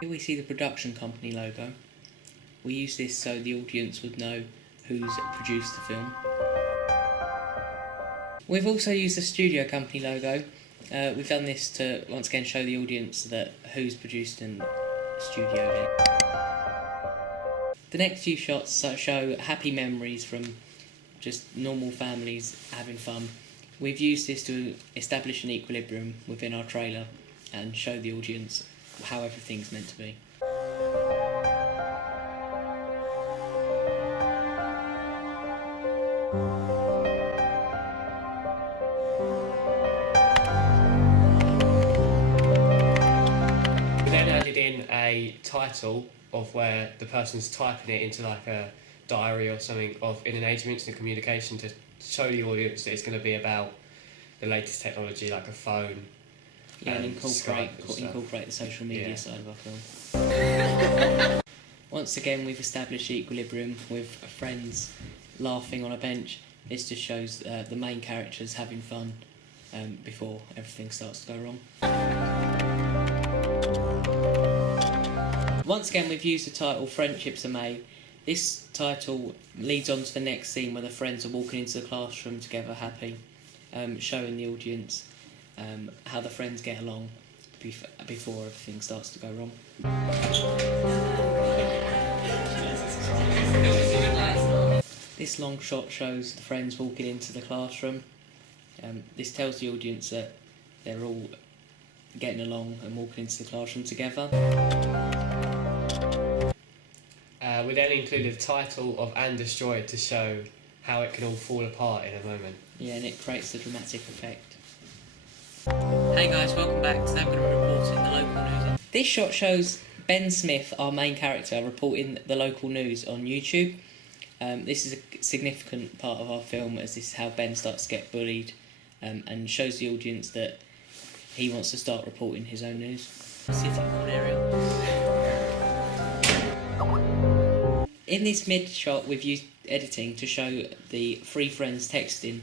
Here we see the production company logo. We use this so the audience would know who's produced the film. We've also used the studio company logo. We've done this to once again show the audience that who's produced and studioed it. The next few shots show happy memories from just normal families having fun. We've used this to establish an equilibrium within our trailer and show the audience how everything's meant to be. We then added in a title of where the person's typing it into like a diary or something in an age of instant communication to show the audience that it's going to be about the latest technology like a phone. Yeah, and incorporate the social media side of our film. Once again, we've established equilibrium with friends laughing on a bench. This just shows the main characters having fun before everything starts to go wrong. Once again, we've used the title Friendships Are Made. This title leads on to the next scene where the friends are walking into the classroom together happy, showing the audience how the friends get along before everything starts to go wrong. This long shot shows the friends walking into the classroom. This tells the audience that they're all getting along and walking into the classroom together. We then included the title of And Destroyed to show how it can all fall apart in a moment. Yeah, and it creates the dramatic effect. Hey guys, welcome back. Today we're going to be reporting the local news. This shot shows Ben Smith, our main character, reporting the local news on YouTube. This is a significant part of our film as this is how Ben starts to get bullied and shows the audience that he wants to start reporting his own news. Sitting hall area. In this mid shot we've used editing to show the three friends texting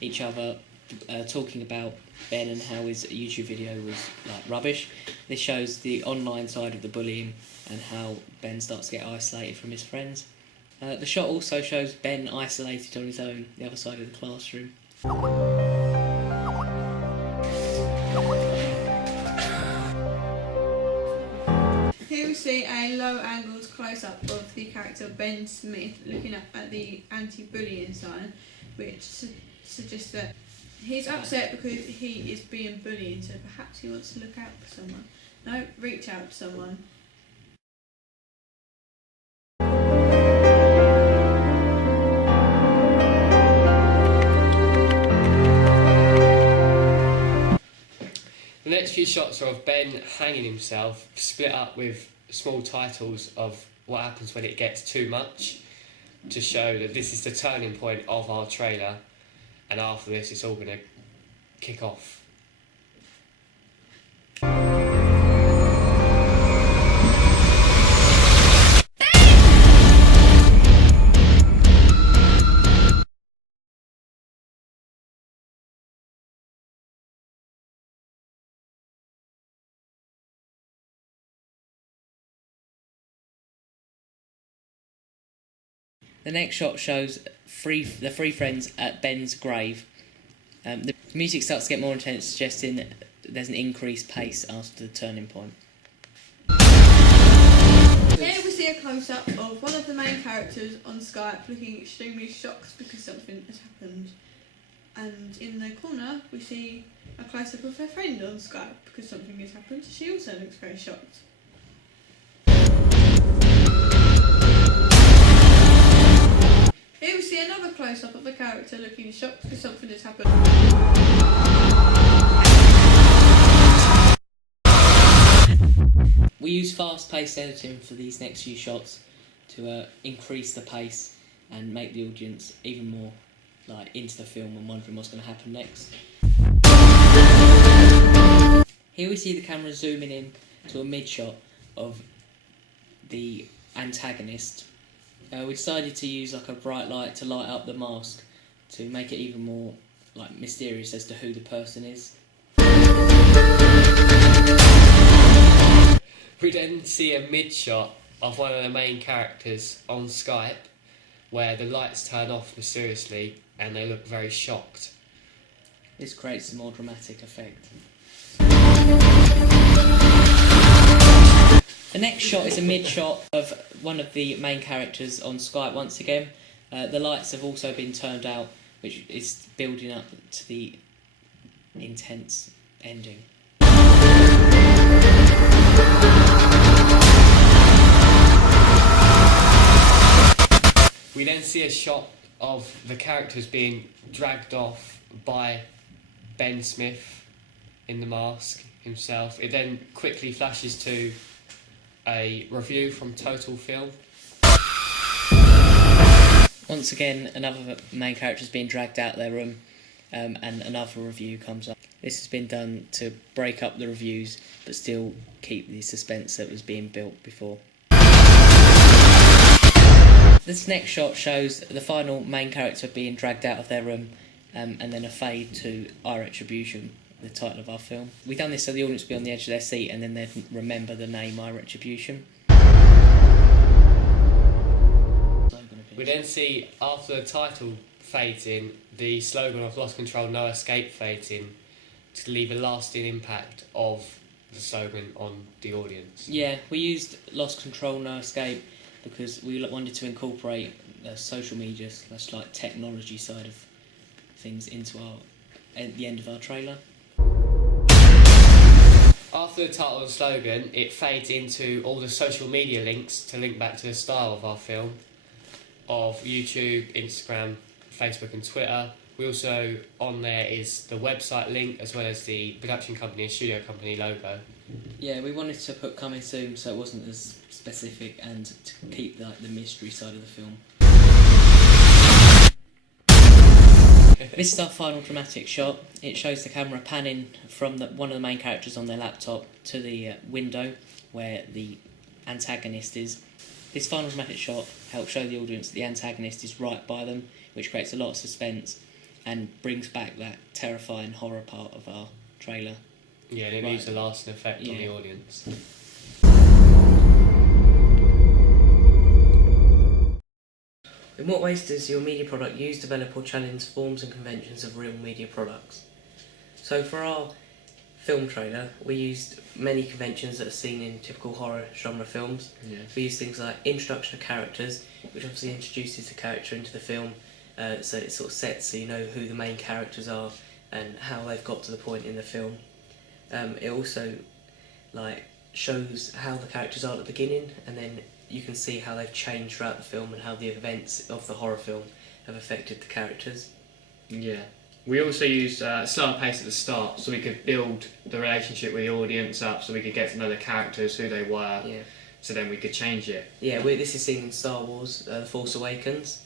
each other talking about Ben and how his YouTube video was like rubbish. This shows the online side of the bullying and how Ben starts to get isolated from his friends. The shot also shows Ben isolated on his own, the other side of the classroom. Here we see a low-angled close-up of the character Ben Smith looking up at the anti-bullying sign, which suggests that he's upset because he is being bullied, so perhaps he wants to look out for someone. No, reach out to someone. The next few shots are of Ben hanging himself, split up with small titles of what happens when it gets too much, to show that this is the turning point of our trailer, and after this it's all going to kick off. The next shot shows the three friends at Ben's grave. The music starts to get more intense, suggesting there's an increased pace after the turning point. Here we see a close-up of one of the main characters on Skype looking extremely shocked because something has happened. And in the corner we see a close-up of her friend on Skype because something has happened. She also looks very shocked. Here we see another close-up of a character looking shocked because something has happened. We use fast-paced editing for these next few shots to increase the pace and make the audience even more into the film and wondering what's going to happen next. Here we see the camera zooming in to a mid-shot of the antagonist. We decided to use a bright light to light up the mask to make it even more mysterious as to who the person is. We then see a mid shot of one of the main characters on Skype where the lights turn off mysteriously and they look very shocked. This creates a more dramatic effect. The next shot is a mid shot of one of the main characters on Skype once again. The lights have also been turned out, which is building up to the intense ending. We then see a shot of the characters being dragged off by Ben Smith in the mask himself. It then quickly flashes to a review from Total Film. Once again, another main character is being dragged out of their room, and another review comes up. This has been done to break up the reviews, but still keep the suspense that was being built before. This next shot shows the final main character being dragged out of their room, and then a fade to Our Retribution, the title of our film. We've done this so the audience will be on the edge of their seat and then they'd remember the name Our Retribution. We then see, after the title fades in, the slogan of Lost Control, No Escape fades in, to leave a lasting impact of the slogan on the audience. Yeah, we used Lost Control, No Escape because we wanted to incorporate social media, that's like technology side of things, into at the end of our trailer. After the title and slogan, it fades into all the social media links to link back to the style of our film, of YouTube, Instagram, Facebook and Twitter. We also, on there is the website link as well as the production company and studio company logo. Yeah, we wanted to put coming soon so it wasn't as specific and to keep the mystery side of the film. This is our final dramatic shot. It shows the camera panning from one of the main characters on their laptop to the window where the antagonist is. This final dramatic shot helps show the audience that the antagonist is right by them, which creates a lot of suspense and brings back that terrifying horror part of our trailer. Yeah, and it leaves a lasting effect on the audience. In what ways does your media product use, develop or challenge forms and conventions of real media products? So for our film trailer, we used many conventions that are seen in typical horror genre films. Yeah. We used things like introduction of characters, which obviously introduces the character into the film, so it sort of sets so you know who the main characters are and how they've got to the point in the film. It also shows how the characters are at the beginning, and then you can see how they've changed throughout the film and how the events of the horror film have affected the characters. Yeah. We also used slower pace at the start so we could build the relationship with the audience up, so we could get to know the characters, who they were, so then we could change it. Yeah, this is seen in Star Wars, The Force Awakens.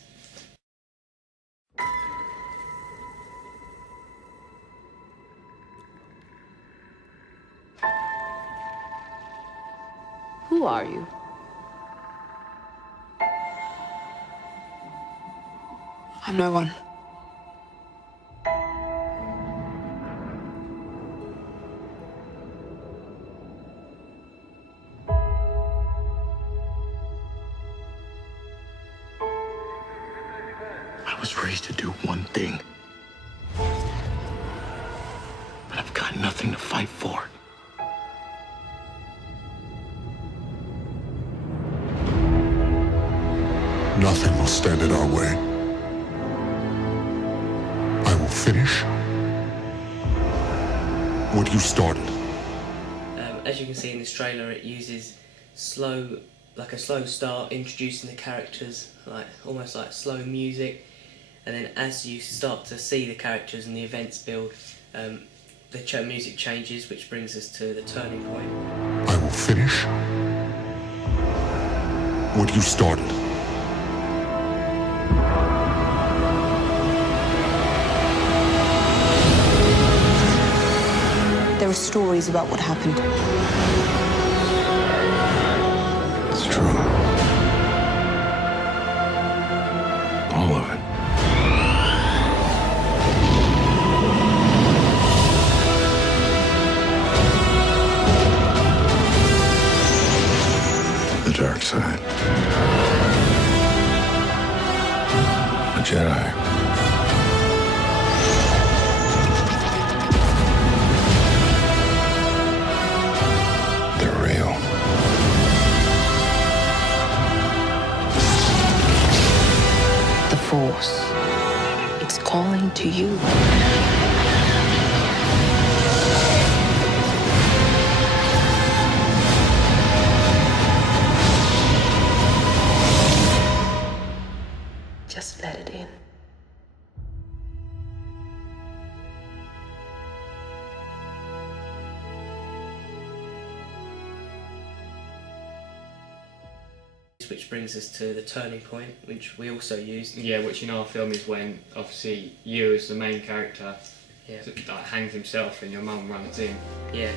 Who are you? I'm no one. I was raised to do one thing. But I've got nothing to fight for. Nothing will stand in our way. I will finish what you started. As you can see in this trailer, it uses a slow start, introducing the characters, almost like slow music, and then as you start to see the characters and the events build, the music changes, which brings us to the turning point. I will finish what you started. There are stories about what happened. It's true. All of it. Jedi. They're real. The Force. It's calling to you. Just let it in. Which brings us to the turning point, which we also used. Yeah, which in our film is when obviously you as the main character Yeah. like, hangs himself and your mum runs in. Yeah.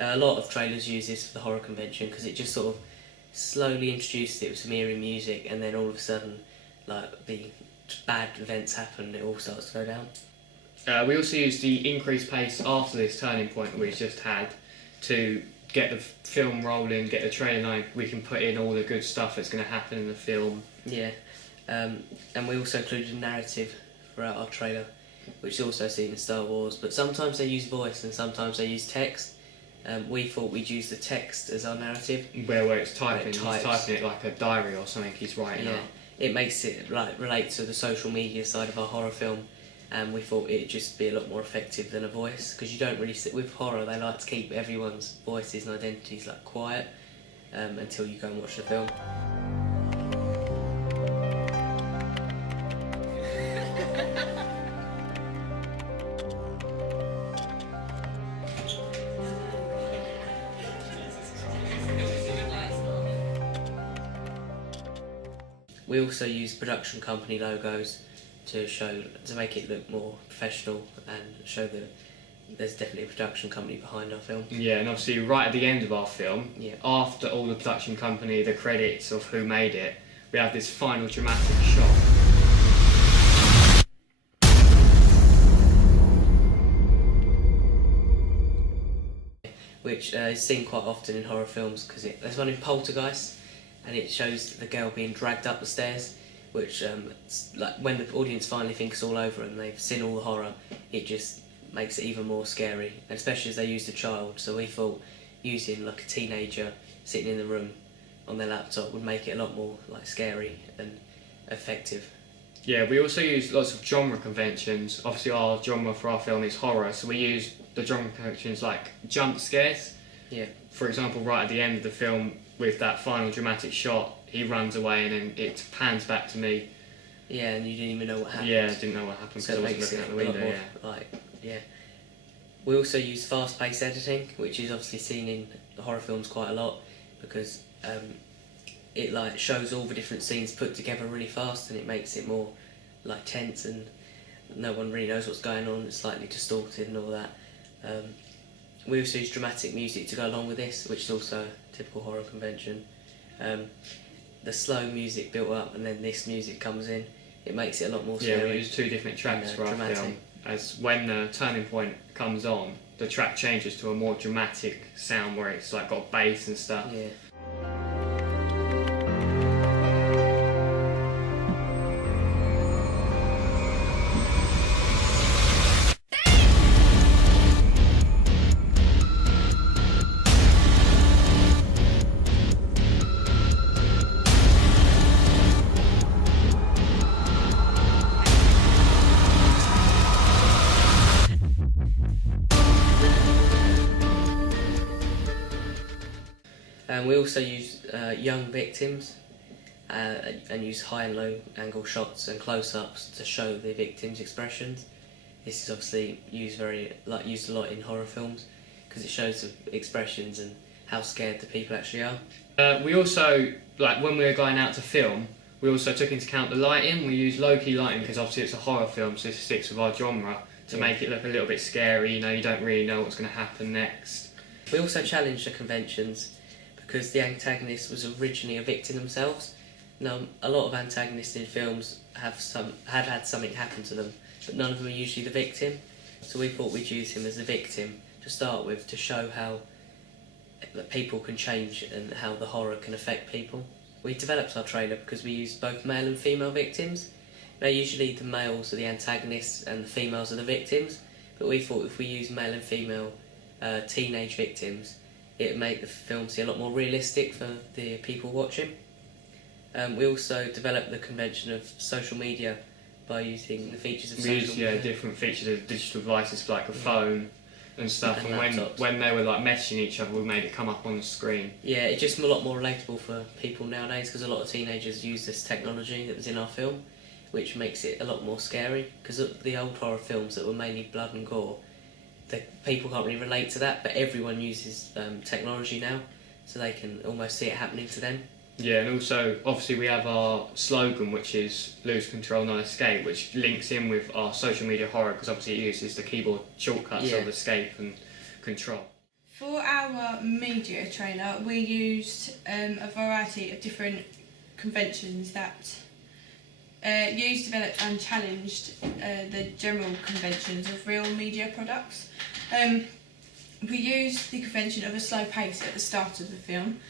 A lot of trailers use this for the horror convention because it just sort of slowly introduces it with some eerie music, and then all of a sudden, like, the bad events happen and it all starts to go down. We also used the increased pace after this turning point that we just had to get the film rolling, get the trailer line. We can put in all the good stuff that's going to happen in the film. Yeah. And we also included a narrative throughout our trailer, which is also seen in Star Wars, but sometimes they use voice and sometimes they use text. We thought we'd use the text as our narrative. Where it's typing, he's types. typing it like a diary or something he's writing Yeah, up. it makes it like relate to the social media side of our horror film, and we thought it'd just be a lot more effective than a voice, because you don't really sit with horror. They like to keep everyone's voices and identities like quiet until you go and watch the film. We also use production company logos to make it look more professional and show that there's definitely a production company behind our film. Yeah, and obviously right at the end of our film, Yeah. after all the production company, the credits of who made it, we have this final dramatic shot. Which is seen quite often in horror films, because there's one in Poltergeist, and it shows the girl being dragged up the stairs, which it's like when the audience finally thinks it's all over and they've seen all the horror, it just makes it even more scary, and especially as they used a child. So we thought using like a teenager sitting in the room on their laptop would make it a lot more like scary and effective. Yeah, we also use lots of genre conventions. Obviously our genre for our film is horror, so we use the genre conventions like jump scares. Yeah. For example, right at the end of the film, with that final dramatic shot, he runs away and then it pans back to me. Yeah, and you didn't even know what happened. Yeah, I didn't know what happened So because I it wasn't makes looking it out the a lot window. more, Yeah. like, yeah. We also use fast-paced editing, which is obviously seen in the horror films quite a lot, because it like shows all the different scenes put together really fast, and it makes it more like tense, and no one really knows what's going on. It's slightly distorted and all that. We also use dramatic music to go along with this, which is also a typical horror convention. The slow music built up, and then this music comes in. It makes it a lot more Yeah, scary. we use two different tracks and, for our dramatic. film. As when the turning point comes on, the track changes to a more dramatic sound where it's like got bass and stuff. Yeah. And we also use young victims and use high and low angle shots and close-ups to show the victims' expressions. This is obviously used a lot in horror films because it shows the expressions and how scared the people actually are. We also, like when we were going out to film, we also took into account the lighting. We used low-key lighting because obviously it's a horror film, so it sticks with our genre to make it look a little bit scary. You know, you don't really know what's going to happen next. We also challenged the conventions because the antagonist was originally a victim themselves. Now, a lot of antagonists in films have had something happen to them, but none of them are usually the victim. So we thought we'd use him as the victim to start with, to show how that people can change and how the horror can affect people. We developed our trailer because we used both male and female victims. Now, usually the males are the antagonists and the females are the victims, but we thought if we use male and female teenage victims, it would make the film seem a lot more realistic for the people watching. We also developed the convention of social media by using the features of social media. Different features of digital devices like a phone and stuff, And and laptops. when they were like messaging each other, we made it come up on the screen. Yeah, it's just a lot more relatable for people nowadays because a lot of teenagers use this technology that was in our film, which makes it a lot more scary. Because the old horror films that were mainly blood and gore, the people can't really relate to that, but everyone uses technology now, so they can almost see it happening to them. Yeah, and also obviously we have our slogan, which is "Lose Control, Not Escape," which links in with our social media horror because obviously it uses the keyboard shortcuts of escape and control. For our media trailer, we used a variety of different conventions that used, developed and challenged the general conventions of real media products. We used the convention of a slow pace at the start of the film.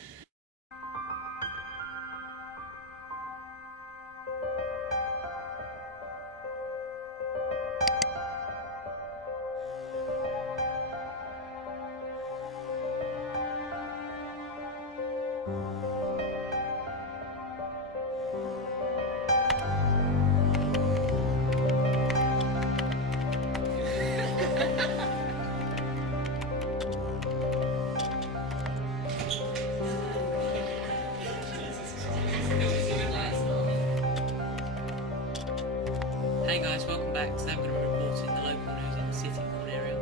Hey guys, welcome back. Today I'm going to be reporting the local news in the City Hall area.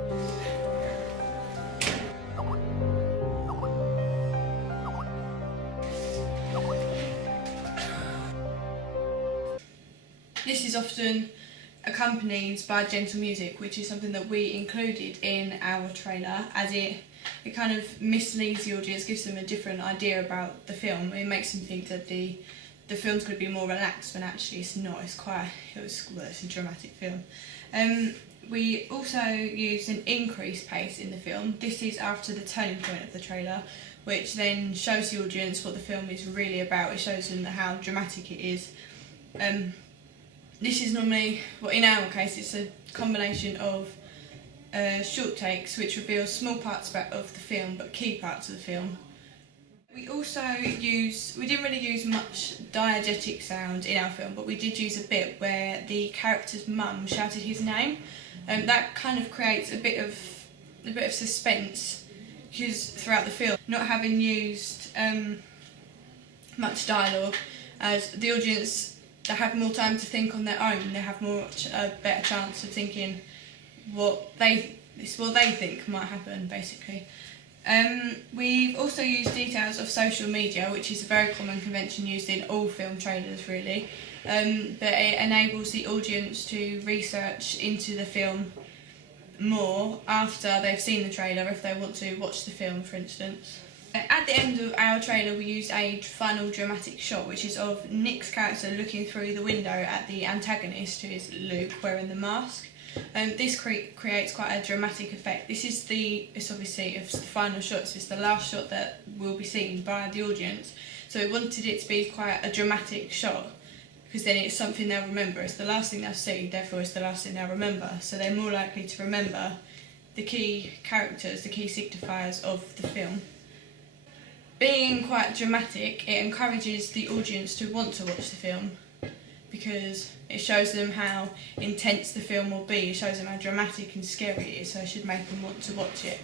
This is often accompanied by gentle music, which is something that we included in our trailer, as it kind of misleads the audience, gives them a different idea about the film. It makes them think that the film's going to be more relaxed when actually it's not. It's a dramatic film. We also used an increased pace in the film. This is after the turning point of the trailer, which then shows the audience what the film is really about. It shows them how dramatic it is. This is normally, well, in our case, it's a combination of short takes which reveal small parts of the film, but key parts of the film. We also we didn't really use much diegetic sound in our film, but we did use a bit where the character's mum shouted his name. That kind of creates a bit of suspense, because throughout the film, not having used much dialogue, as the audience, they have more time to think on their own. They have a better chance of thinking what they think might happen, basically. We've also used details of social media, which is a very common convention used in all film trailers, really. But it enables the audience to research into the film more after they've seen the trailer, if they want to watch the film, for instance. At the end of our trailer, we used a final dramatic shot, which is of Nick's character looking through the window at the antagonist, who is Luke, wearing the mask. This creates quite a dramatic effect. It's obviously the final shot, so it's the last shot that will be seen by the audience. So we wanted it to be quite a dramatic shot, because then it's something they'll remember. It's the last thing they'll see, therefore it's the last thing they'll remember. So they're more likely to remember the key characters, the key signifiers of the film. Being quite dramatic, it encourages the audience to want to watch the film, because it shows them how intense the film will be. It shows them how dramatic and scary it is, so it should make them want to watch it.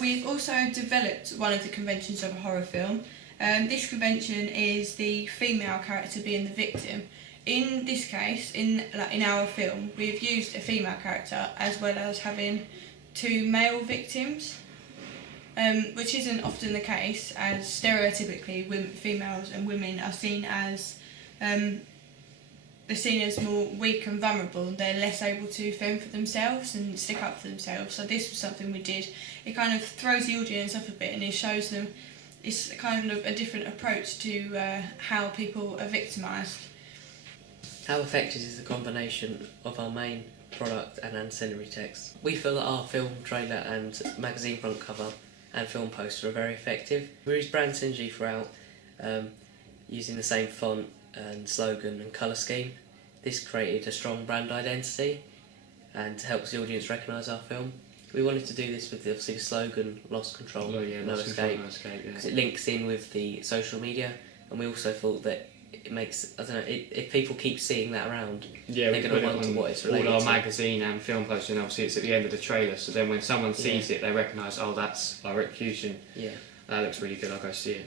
We've also developed one of the conventions of a horror film. This convention is the female character being the victim. In this case, in our film, we've used a female character as well as having two male victims, which isn't often the case, as stereotypically females and women are seen as are seen as more weak and vulnerable, they're less able to fend for themselves and stick up for themselves. So this was something we did. It kind of throws the audience off a bit, and it shows them it's kind of a different approach to how people are victimised. How effective is the combination of our main product and ancillary text? We feel that our film trailer and magazine front cover and film poster are very effective. We use brand synergy throughout, using the same font and slogan and colour scheme. This created a strong brand identity and helps the audience recognise our film. We wanted to do this with obviously the slogan "Lost Control, No Escape," because it links in with the social media, and we also thought that it makes, I don't know, if people keep seeing that around, they're going to wonder what it's related to. All our magazine and film poster, and obviously it's at the end of the trailer, so then when someone sees it, they recognise, oh, that's our Retribution. Yeah. That looks really good, I'll go see it.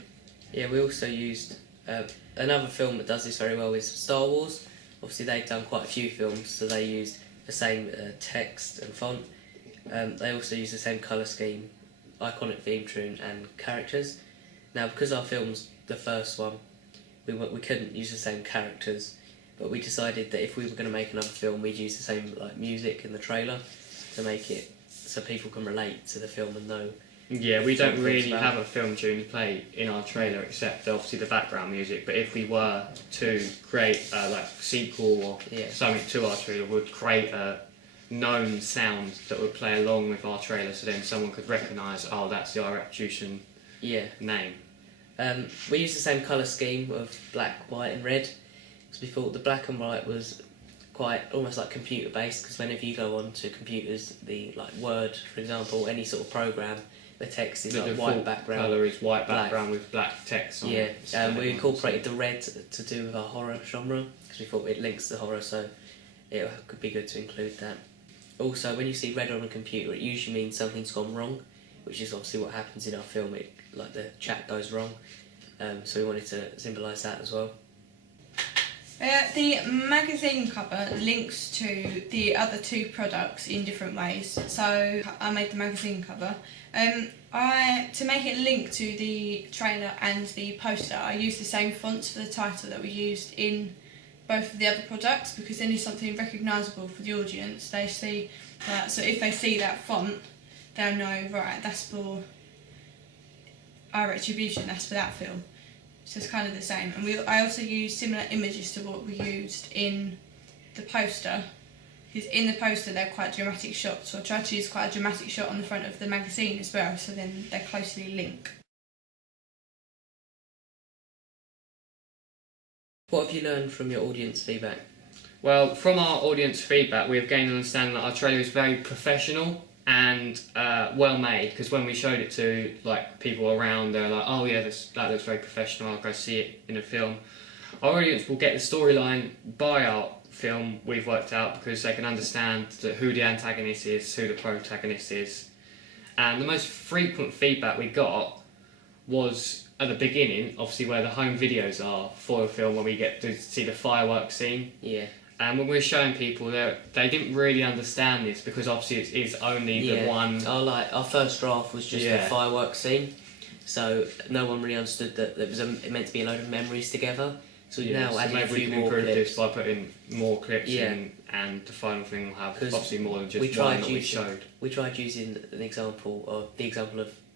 Yeah, we also used another film that does this very well is Star Wars. Obviously they've done quite a few films, so they used the same text and font. They also use the same colour scheme, iconic theme tune and characters. Now because our film's the first one, we couldn't use the same characters, but we decided that if we were going to make another film, we'd use the same like music in the trailer to make it so people can relate to the film and know. Yeah, we don't really have a film tune to play in our trailer except obviously the background music, but if we were to create a like sequel or something to our trailer, we'd create a known sound that would play along with our trailer, so then someone could recognise, oh, that's the Retribution name. We used the same colour scheme of black, white and red, because we thought the black and white was quite almost like computer based, because whenever you go on to computers, the like Word, for example, any sort of program, the text is like white background. Colour is white background with black text on it. We incorporated the red to do with our horror genre, because we thought it links to horror, so it could be good to include that. Also, when you see red on a computer, it usually means something's gone wrong, which is obviously what happens in our film. It like the chat goes wrong, so we wanted to symbolise that as well. The magazine cover links to the other two products in different ways. So I made the magazine cover. To make it link to the trailer and the poster, I used the same fonts for the title that we used in both of the other products, because then it's something recognisable for the audience. They see that, so if they see that font, they'll know, right, that's for our Retribution, that's for that film. So it's kind of the same. And I also used similar images to what we used in the poster, because in the poster they're quite dramatic shots, so I tried to use quite a dramatic shot on the front of the magazine as well, so then they closely link. What have you learned from your audience feedback? Well, from our audience feedback, we have gained an understanding that our trailer is very professional and well made, because when we showed it to like people around, they're like, oh yeah, that looks very professional, I'll go see it in a film. Our audience will get the storyline by our film we've worked out, because they can understand who the antagonist is, who the protagonist is. And the most frequent feedback we got was at the beginning, obviously where the home videos are for the film, when we get to see the fireworks scene. Yeah. And when we were showing people, they didn't really understand this, because obviously it is only the one. Our first draft was just the fireworks scene, so no one really understood that it meant to be a load of memories together. So we've now added a few more clips. Maybe we can improve this by putting more clips in, and the final thing will have obviously more than just one that we showed. We tried using the example of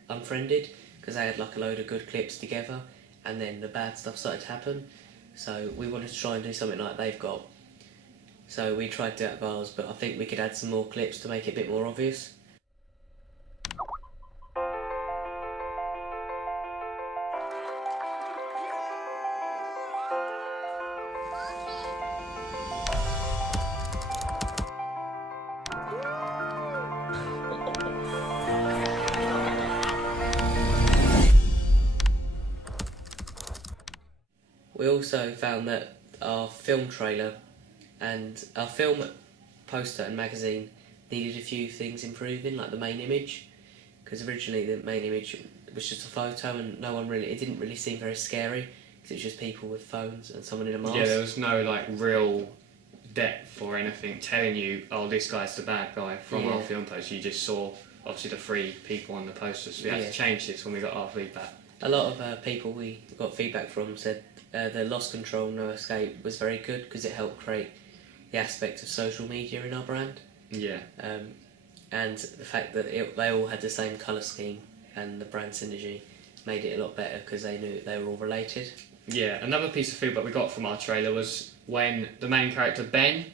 Unfriended, because they had like a load of good clips together, and then the bad stuff started to happen. So we wanted to try and do something like they've got. So we tried to do that with ours, but I think we could add some more clips to make it a bit more obvious. We also found that our film trailer and our film poster and magazine needed a few things improving, like the main image, because originally the main image was just a photo and it didn't really seem very scary, because it was just people with phones and someone in a mask. Yeah, there was no like real depth or anything telling you, oh, this guy's the bad guy from our film poster. You just saw obviously the three people on the poster, so we had to change this when we got our feedback. A lot of people we got feedback from said the Lost Control No Escape was very good because it helped create the aspect of social media in our brand. Yeah. And the fact that they all had the same colour scheme and the brand synergy made it a lot better because they knew they were all related. Yeah, another piece of feedback we got from our trailer was when the main character Ben,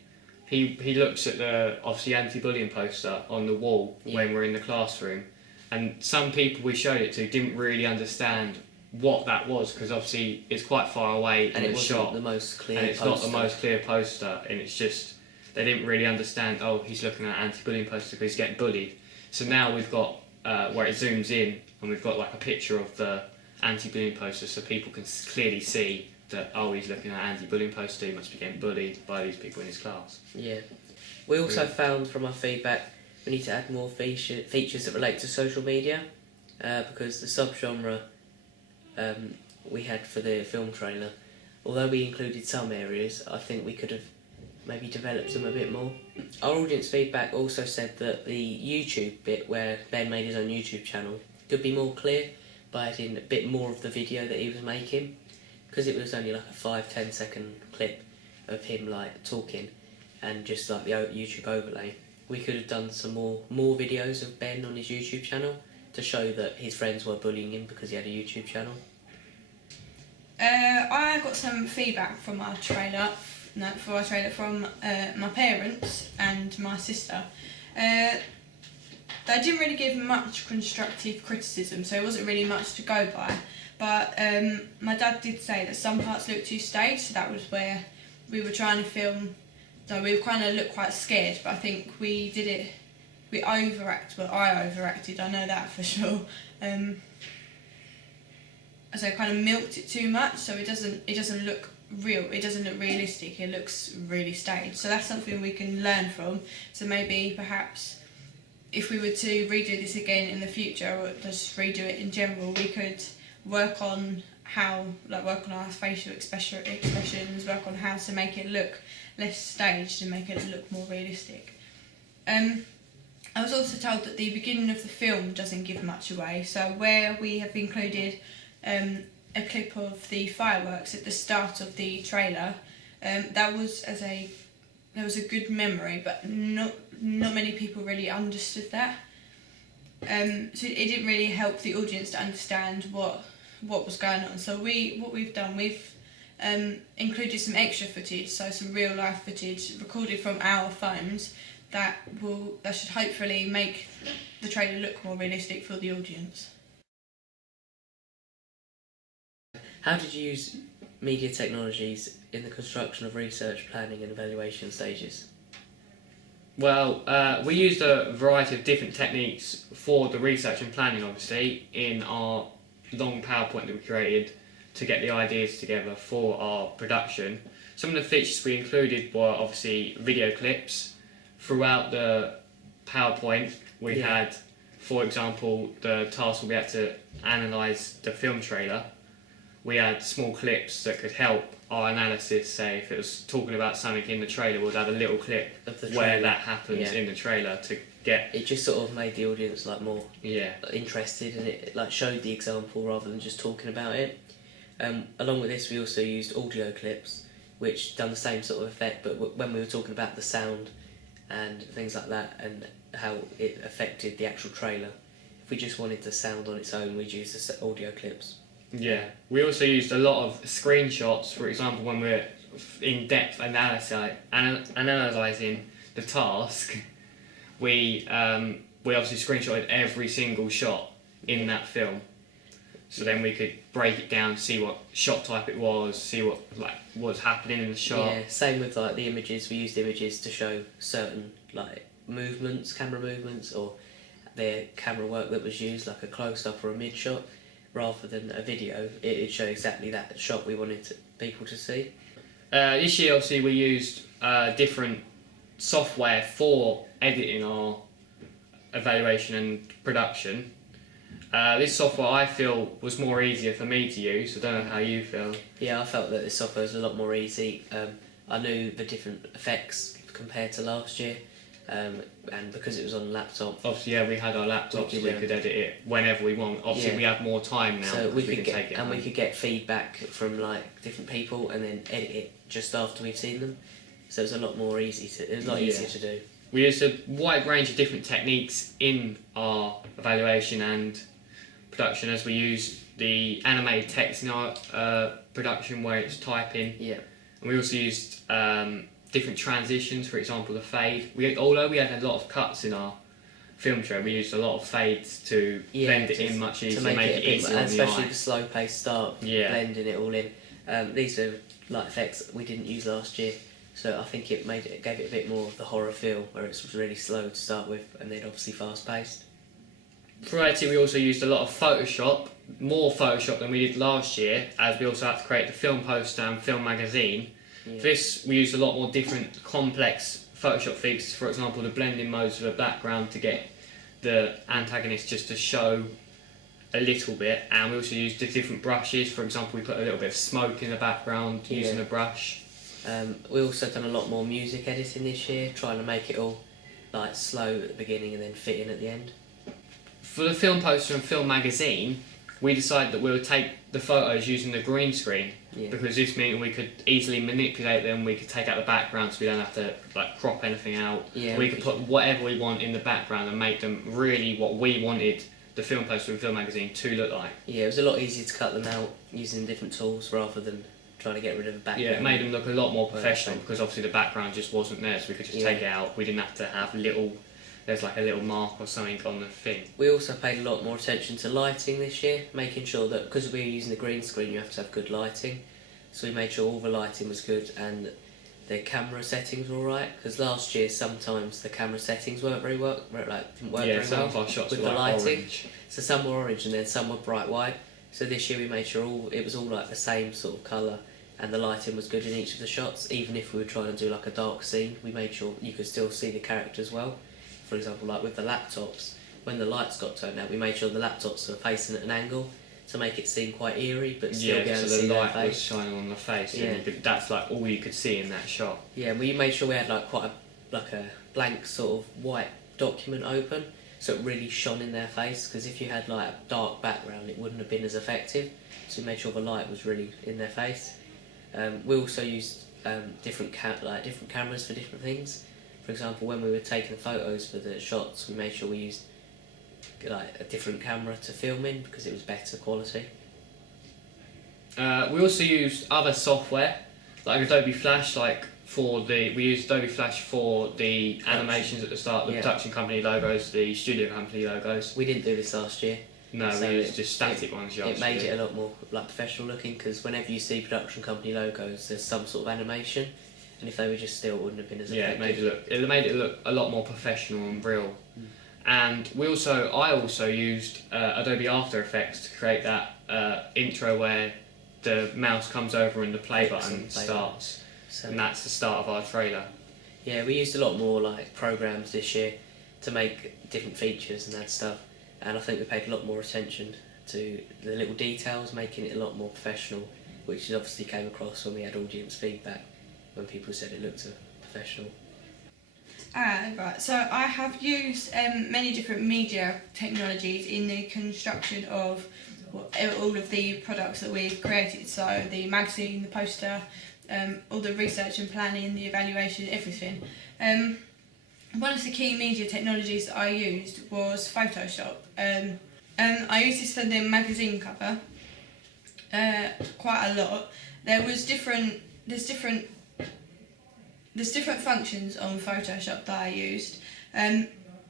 he looks at the obviously anti-bullying poster on the wall when we're in the classroom, and some people we showed it to didn't really understand what that was because obviously it's quite far away And in it the wasn't shot, the most clear and it's poster. not the most clear poster, and it's just they didn't really understand. Oh, he's looking at an anti-bullying poster because he's getting bullied. So now we've got where it zooms in, and we've got like a picture of the anti-bullying poster, so people can clearly see that he's looking at an anti-bullying poster. He must be getting bullied by these people in his class. Yeah. We also found from our feedback we need to add more features that relate to social media because the subgenre we had for the film trailer, although we included some areas, I think we could have maybe developed them a bit more. Our audience feedback also said that the YouTube bit where Ben made his own YouTube channel could be more clear by adding a bit more of the video that he was making, because it was only like a 5-10 second clip of him like talking and just like the YouTube overlay. We could have done some more videos of Ben on his YouTube channel to show that his friends were bullying him because he had a YouTube channel. I got some feedback from our trailer, from my parents and my sister. They didn't really give much constructive criticism, so it wasn't really much to go by. But my dad did say that some parts looked too staged, so that was where we were trying to film. So we kind of looked quite scared, but I think we did it. We overacted. Well, I overacted. I know that for sure. So I kind of milked it too much, so it doesn't look real. It doesn't look realistic. It looks really staged. So that's something we can learn from. So maybe perhaps if we were to redo this again in the future, or just redo it in general, we could work on our facial expressions, work on how to make it look less staged and make it look more realistic. I was also told that the beginning of the film doesn't give much away, so where we have included a clip of the fireworks at the start of the trailer, that was a good memory, but not many people really understood that. So it didn't really help the audience to understand what was going on. So we've included some extra footage, so some real life footage recorded from our phones that should hopefully make the trailer look more realistic for the audience. How did you use media technologies in the construction of research, planning and evaluation stages? Well, we used a variety of different techniques for the research and planning, obviously, in our long PowerPoint that we created to get the ideas together for our production. Some of the features we included were obviously video clips. Throughout the PowerPoint, we had, for example, the task where we had to analyse the film trailer. We had small clips that could help our analysis. Say if it was talking about something in the trailer, we'd have a little clip Of the where trailer. that happens in the trailer to get. It just sort of made the audience like more Yeah. interested, and it like showed the example rather than just talking about it. Along with this, we also used audio clips, which done the same sort of effect, but when we were talking about the sound and things like that and how it affected the actual trailer, if we just wanted the sound on its own, we'd use the audio clips. Yeah, we also used a lot of screenshots. For example, when we're in-depth analysing the task, we obviously screenshotted every single shot in that film. So then we could break it down, see what shot type it was, see what was happening in the shot. Yeah, same with like the images. We used images to show certain like movements, camera movements, or the camera work that was used, like a close-up or a mid-shot. Rather than a video, it'd show exactly that shot we wanted people to see. This year, obviously, we used different software for editing our evaluation and production. This software, I feel, was more easier for me to use. I don't know how you feel. Yeah, I felt that this software was a lot more easy. I knew the different effects compared to last year. and because it was on a laptop, Obviously, yeah, we had our laptops, We we could, could edit it whenever we want. Obviously, Yeah. we have more time now, so we because could can get take it home. we could get feedback from like different people and then edit it just after we've seen them. So it was a lot more easy to. It was a lot Yeah. easier to do. We used a wide range of different techniques in our evaluation and production, as we used the animated text in our production where it's typing, Yeah. and we also used different transitions, for example the fade. Although we had a lot of cuts in our film show, we used a lot of fades to blend it in much easier, to make it a bit, easier and on the especially eye. the slow paced start, Yeah. blending it all in. These are light effects we didn't use last year, so I think it gave it a bit more of the horror feel, where it's really slow to start with, and then obviously fast paced. For editing, we also used a lot of Photoshop, more Photoshop than we did last year, as we also had to create the film poster and film magazine. Yeah. For this, we used a lot more different complex Photoshop features, for example, the blending modes of the background to get the antagonist just to show a little bit, and we also used the different brushes. For example, we put a little bit of smoke in the background using Yeah. a brush. We also done a lot more music editing this year, trying to make it all like slow at the beginning and then fit in at the end. For the film poster and film magazine, we decided that we would take the photos using the green screen, Yeah. because this meant we could easily manipulate them. We could take out the background, so we don't have to like crop anything out. Yeah, we could put whatever we want in the background and make them really what we wanted the film poster and film magazine to look like. Yeah, it was a lot easier to cut them out using different tools rather than trying to get rid of the background. Yeah, it made them look a lot more Right, professional, right. because obviously the background just wasn't there, so we could just Yeah. take it out. We didn't have to have there's like a little mark or something on the thing. We also paid a lot more attention to lighting this year, making sure that, because we were using the green screen, you have to have good lighting. So we made sure all the lighting was good and the camera settings were alright. Because last year sometimes the camera settings weren't very didn't work Yeah, very some well of our shots with were the like lighting. orange. So some were orange and then some were bright white. So this year we made sure it was all like the same sort of colour, and the lighting was good in each of the shots. Even if we were trying to do like a dark scene, we made sure you could still see the characters well. For example, like with the laptops, when the lights got turned out, we made sure the laptops were facing at an angle to make it seem quite eerie, but still be able Yeah, to so see the their light was face. shining on the face, Yeah. and that's like all you could see in that shot. Yeah, we made sure we had like quite a blank sort of white document open, so it really shone in their face. Because if you had like a dark background, it wouldn't have been as effective. So we made sure the light was really in their face. We also used different cameras for different things. For example, when we were taking photos for the shots, we made sure we used like a different camera to film in because it was better quality. We also used other software, like Adobe Flash, we used Adobe Flash for the animations at the start, the Yeah. production company logos, the studio company logos. We didn't do this last year. No, So we used just static ones. It made it a lot more like professional looking, because whenever you see production company logos, there's some sort of animation, and if they were just still, it wouldn't have been as Yeah, effective. it made it look a lot more professional and real. And I also used Adobe After Effects to create that intro where the mouse comes over and the play Clicks button and play starts, So, and that's the start of our trailer. yeah, we used a lot more like programs this year to make different features and that stuff, and I think we paid a lot more attention to the little details, making it a lot more professional, which obviously came across when we had audience feedback, when people said it looked professional. Right, so I have used many different media technologies in the construction of all of the products that we've created. So the magazine, the poster, all the research and planning, the evaluation, everything. One of the key media technologies that I used was Photoshop. I used this for the magazine cover quite a lot. There's different functions on Photoshop that I used,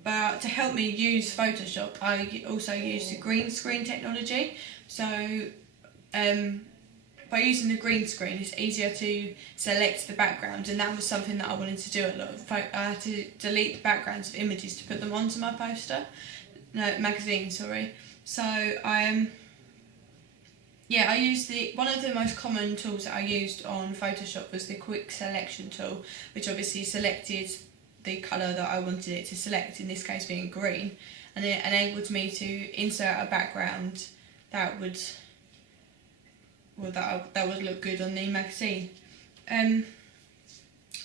but to help me use Photoshop I also used the green screen technology. So by using the green screen it's easier to select the background, and that was something that I wanted to do a lot. I had to delete the backgrounds of images to put them onto my magazine. So I used one of the most common tools that I used on Photoshop was the quick selection tool, which obviously selected the colour that I wanted it to select, in this case being green, and it enabled me to insert a background that would look good on the magazine.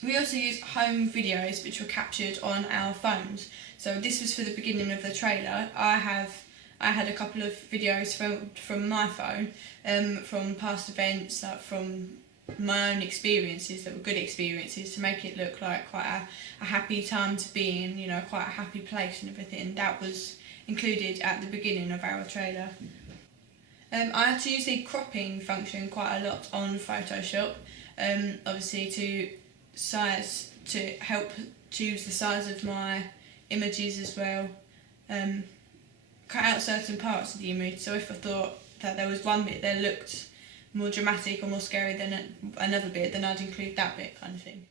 We also used home videos which were captured on our phones. So this was for the beginning of the trailer. I had a couple of videos from my phone, from past events, from my own experiences that were good experiences, to make it look like quite a happy time to be in, you know, quite a happy place and everything. That was included at the beginning of our trailer. I had to use the cropping function quite a lot on Photoshop, obviously to help choose the size of my images as well. Cut out certain parts of the image, so if I thought that there was one bit that looked more dramatic or more scary than another bit, then I'd include that bit, kind of thing.